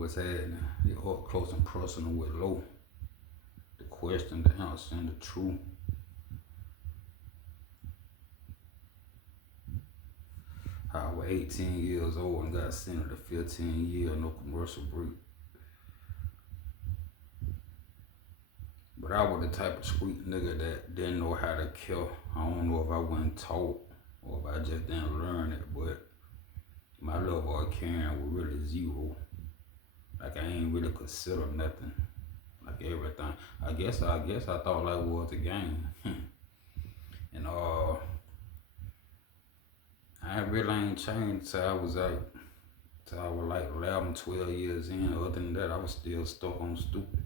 What's happening? The up close and personal with Low. The question, the answer, and the truth. I was 18 years old and got sentenced to 15 years, no commercial break. But I was the type of street nigga that didn't know how to kill. I don't know if I wasn't taught or if I just didn't learn it, but my level of caring was really zero. Like I ain't really consider nothing. Like everything. I guess I thought like was the game. And I really ain't changed till I was like 11, 12 years in. Other than that, I was still stuck on stupid.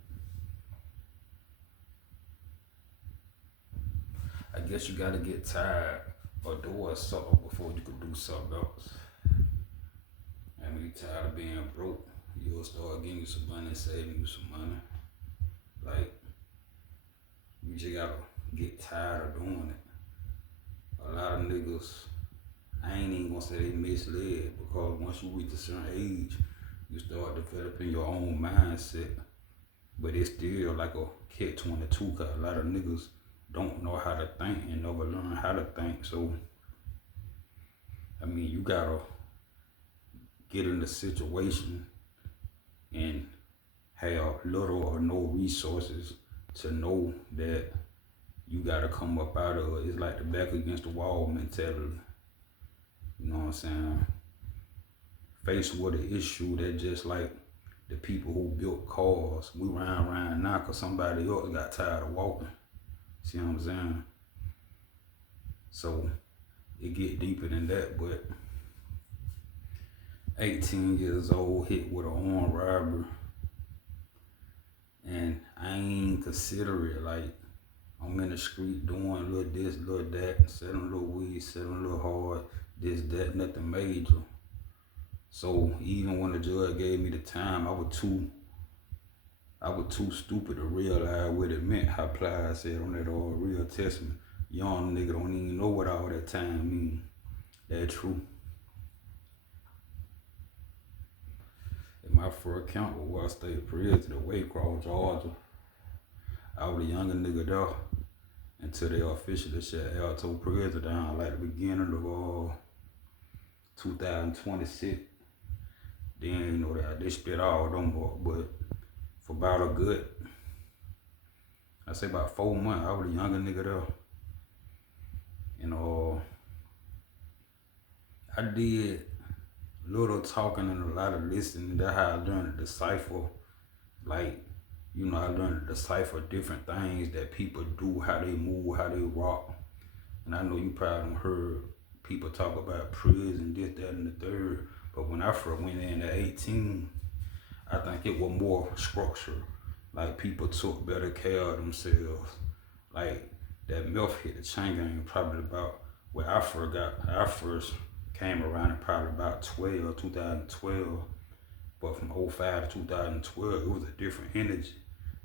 I guess you gotta get tired of doing something before you could do something else. And when you tired of being broke, you'll start getting you some money, saving you some money. Like, you just gotta get tired of doing it. A lot of niggas, I ain't even gonna say they misled, because once you reach a certain age, you start developing your own mindset. But it's still like a catch-22, cause a lot of niggas don't know how to think and never learn how to think. So, I mean, you gotta get in the situation and have little or no resources to know that you gotta come up out of it. It's like the back against the wall mentality. You know what I'm saying? Faced with an issue that just like the people who built cars, we riding around now because somebody else got tired of walking. See what I'm saying? So it get deeper than that, but 18 years old, hit with an armed robbery, and I ain't consider it. Like, I'm in the street doing a little this, little that, selling a little weed, selling a little hard, this, that, nothing major. So even when the judge gave me the time, I was too stupid to realize what it meant. How Plies said on that real testament, young nigga don't even know what all that time mean. That true. And my first count was West State Prison, the Waycross, Georgia. I was a younger nigga there until they officially shut Alto Prison down like the beginning of 2026. Then, you know, they spit all them up, but for about a good, I say about 4 months, I was a younger nigga there. And I did little talking and a lot of listening. That's how I learned to decipher. Like, you know, I learned to decipher different things that people do, how they move, how they rock. And I know you probably heard people talk about prison, this, that, and the third. But when I first went in at 18, I think it was more structured. Like, people took better care of themselves. Like, that meth hit the chain gang probably about where I first came around in probably about 2012. But from 05 to 2012, it was a different energy.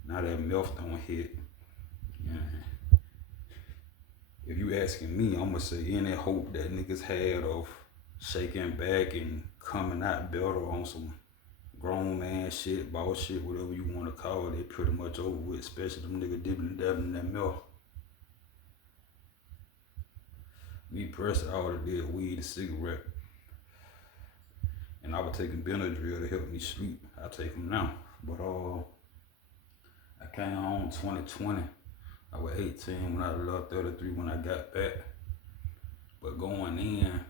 Now that meth don't hit. Yeah. If you asking me, I'm gonna say any hope that niggas had of shaking back and coming out better on some grown man shit, boss shit, whatever you want to call it, they pretty much over with, especially them niggas dipping and dabbing in that milk. Me personally, I would've did weed and cigarette. And I was taking Benadryl to help me sleep. I take them now. But I came home 2020. I was 18 when I left, 33 when I got back. But going in,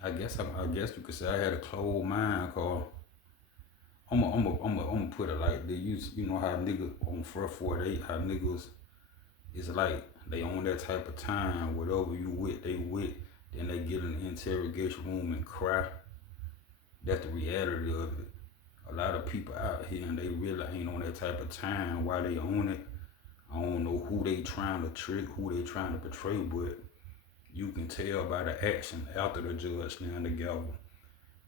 I guess you could say I had a closed mind, cause I'm gonna put it like this. You know how niggas on Front 48, how niggas, it's like they on that type of time, whatever you with, they with, then they get in the interrogation room and cry. That's the reality of it. A lot of people out here and they really ain't on that type of time. Why they own it, I don't know who they trying to trick, who they trying to portray, but you can tell by the action after the judge stand together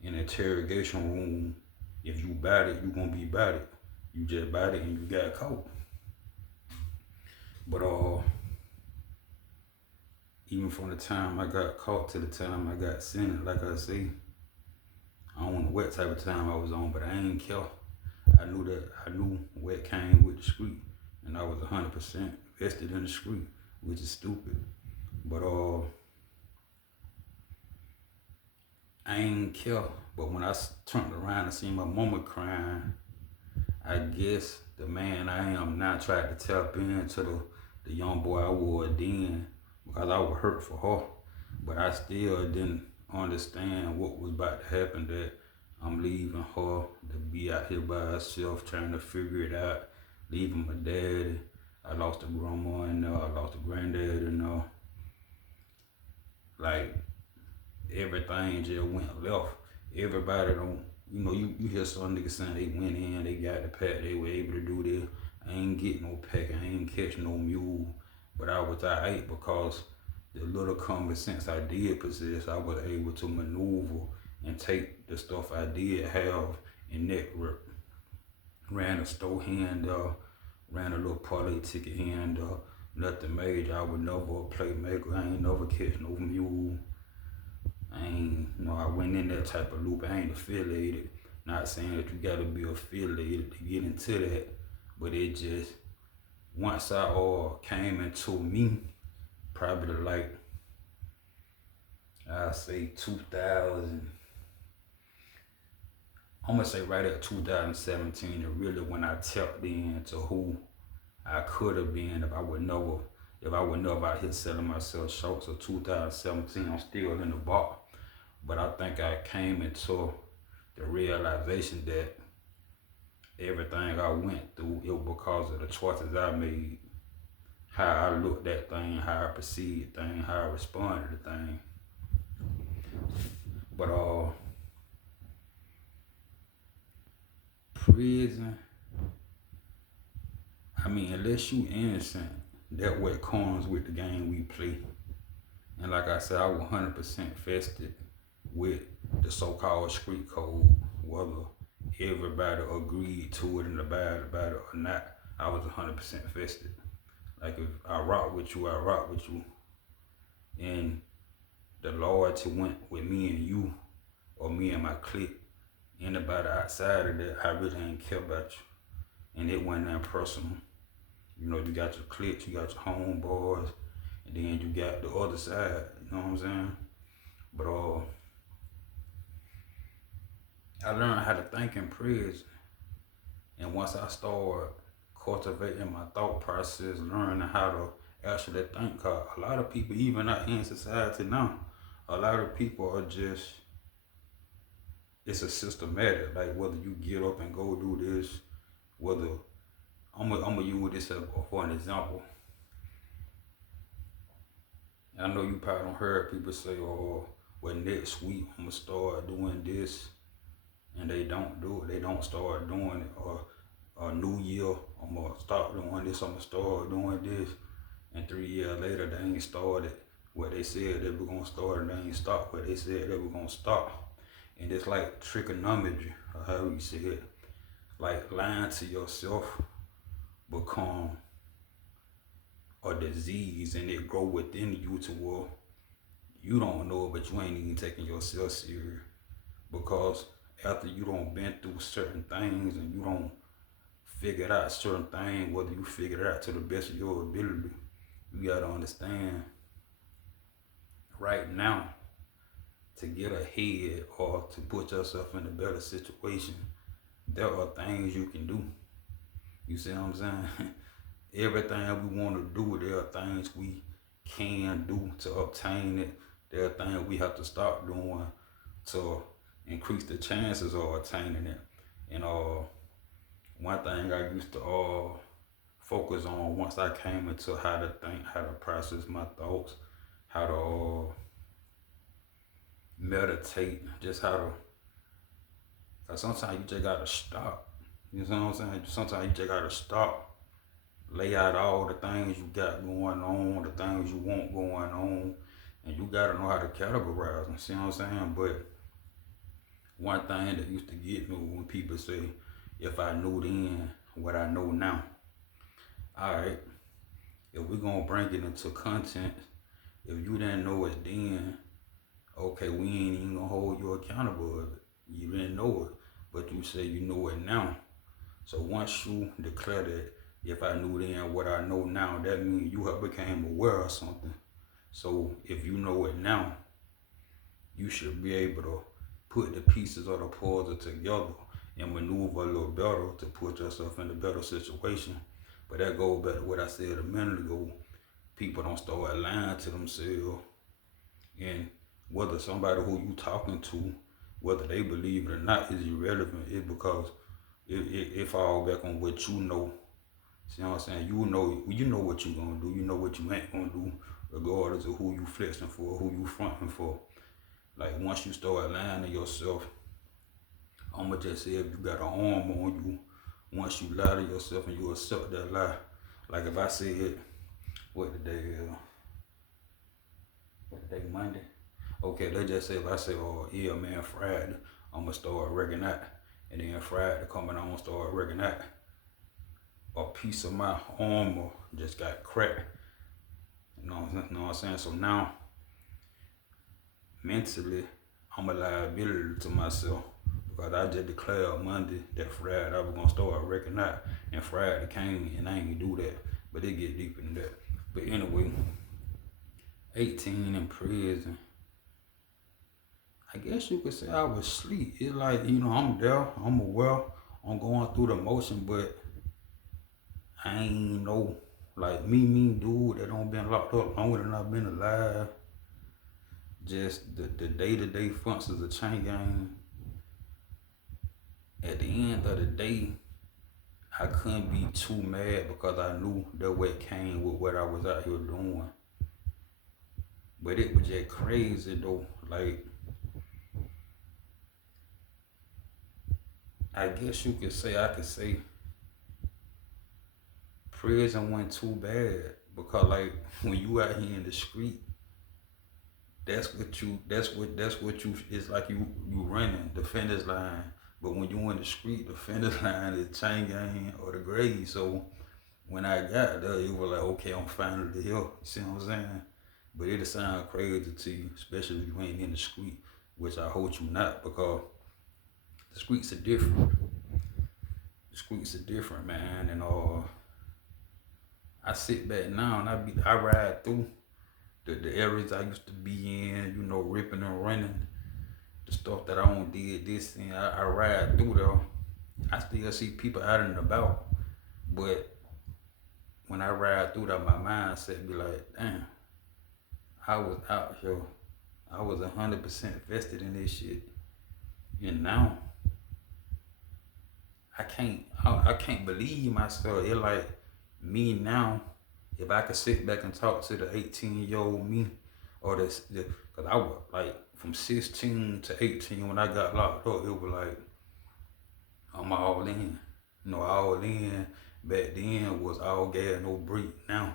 in the interrogation room. If you bout it, you gonna be bout it. You just bout it and you got caught. But even from the time I got caught to the time I got sentenced, like I say, I don't what type of time I was on, but I ain't care. I knew what came with the street, and I was 100% vested in the street, which is stupid. But I ain't care. But when I turned around and seen my mama crying, I guess the man I am now tried to tap into the young boy I was then because I was hurt for her. But I still didn't understand what was about to happen, that I'm leaving her to be out here by herself trying to figure it out, leaving my daddy. I lost a grandma in there, I lost a granddad in there. Like, everything just went left. Everybody don't, you hear some niggas saying they went in, they got the pack, they were able to do this. I ain't get no pack, I ain't catch no mule, but I was alright because the little common sense I did possess, I was able to maneuver and take the stuff I did have and network. Ran a store hand up, ran a little parlay ticket hand up, nothing major. I was never a playmaker, I ain't never catch no mule. I went in that type of loop. I ain't affiliated. Not saying that you gotta be affiliated to get into that, but it just, once I came into me, probably like, I say 2000, I'm gonna say right at 2017, and really when I tapped into who I could have been if I would never out here selling myself short. So 2017, I'm still in the bar. But I think I came into the realization that everything I went through, it was because of the choices I made, how I looked at things, how I perceived things, how I responded to things. But prison, unless you innocent, that what comes with the game we play. And like I said, I was 100% vested with the so-called street code, whether everybody agreed to it and abided about it or not. I was 100% vested. Like, if I rock with you, I rock with you. And the loyalty went with me and you, or me and my clique. Anybody outside of that, I really ain't care about you. And it wasn't that personal. You got your cliques, you got your homeboys, and then you got the other side, you know what I'm saying? But I learned how to think in prison. And once I started cultivating my thought process, learning how to actually think, cause a lot of people, even out in society now, a lot of people are just, it's a systematic, like whether you get up and go do this, whether, I'm gonna use this for an example. I know you probably don't heard people say, well, next week I'm gonna start doing this, and they don't do it. They don't start doing it. Or new year, I'm gonna start doing this. I'm gonna start doing this, and 3 years later they ain't started what they said they were gonna start, and they ain't stopped what they said they were gonna stop. And it's like trigonometry, or how you say it, like lying to yourself become a disease, and it grow within you to where you don't know it, but you ain't even taking yourself serious. Because after you don't been through certain things and you don't figure out certain things, whether you figure it out to the best of your ability, you gotta understand right now, to get ahead or to put yourself in a better situation, there are things you can do. You see what I'm saying? Everything we want to do, there are things we can do to obtain it. There are things we have to stop doing to increase the chances of attaining it. And one thing I used to focus on once I came into how to think, how to process my thoughts, how to meditate, just how to, cause sometimes you just gotta stop. You know what I'm saying? Sometimes you just gotta stop, lay out all the things you got going on, the things you want going on, and you gotta know how to categorize them. See what I'm saying? But one thing that used to get me when people say, if I knew then what I know now. All right, if we're gonna bring it into content, if you didn't know it then, okay, we ain't even gonna hold you accountable. You didn't know it, but you say you know it now. So once you declare that if I knew then what I know now, that means you have became aware of something. So if you know it now, you should be able to put the pieces of the puzzle together and maneuver a little better to put yourself in a better situation. But that goes back to what I said a minute ago. People don't start lying to themselves, and whether somebody who you talking to, whether they believe it or not, is irrelevant. It's because it falls back on what you know. See what I'm saying? You know what you gonna do. You know what you ain't gonna do, regardless of who you flexing for, who you fronting for. Like once you start lying to yourself, I'ma just say if you got an arm on you, once you lie to yourself and you accept that lie. Like if I said, what the day is? What the day, Monday? Okay, let's just say if I say, oh yeah man, Friday, I'ma start working out. And then Friday coming on, start working out. A piece of my armor just got cracked. You know what I'm saying? So now, mentally, I'm a liability to myself because I just declared Monday that Friday I was gonna start working out, and Friday came and I ain't do that. But it get deeper than that. But anyway, 18 in prison. I guess you could say I was asleep. It's like, I'm there, I'm aware, I'm going through the motion, but I ain't no like me dude that don't been locked up longer than I've been alive. Just the day-to-day functions of chain gang. At the end of the day, I couldn't be too mad because I knew that what came with what I was out here doing. But it was just crazy though. Like, I guess you could say, I could say prison wasn't too bad because like when you out here in the street, that's what you it's like you running the finish line. But when you in the street, the finish line is chain gang or the grade. So when I got there, it was like, okay, I'm finally here. You see what I'm saying? But it'll sound crazy to you, especially if you ain't in the street, which I hope you not, because the streets are different. The streets are different, man. And I sit back now and I ride through the areas I used to be in, ripping and running. The stuff that I don't did this and I ride through there. I still see people out and about. But when I ride through that, my mindset be like, damn, I was out here. I was 100% vested in this shit. And now I can't believe myself. It like me now, if I could sit back and talk to the 18-year-old me, or cause I was like from 16 to 18 when I got locked up, it was like I'm all in. All in back then was all gas, no break. Now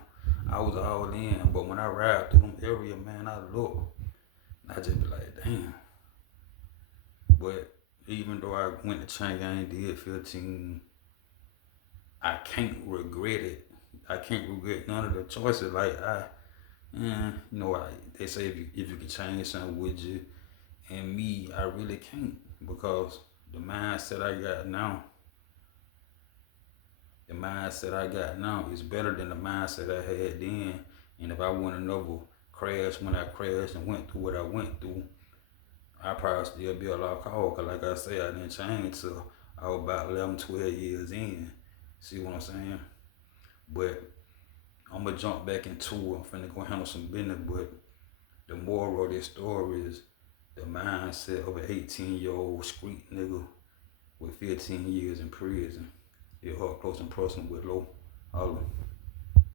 I was all in, but when I ride through them area, man, I look, I just be like, damn. But even though I went to China, I did 15, I can't regret it. I can't regret none of the choices. Like they say if you could change something, would you? And me, I really can't because the mindset I got now is better than the mindset I had then. And if I want to never crash when I crashed and went through what I went through, I probably still be a lot called. Cause like I say, I didn't change till I was about 11, 12 years in. See what I'm saying? But I'm gonna jump back into it. I'm finna go handle some business. But the moral of this story is the mindset of an 18-year-old street nigga with 15 years in prison. You're up close and personal with Low. Holla.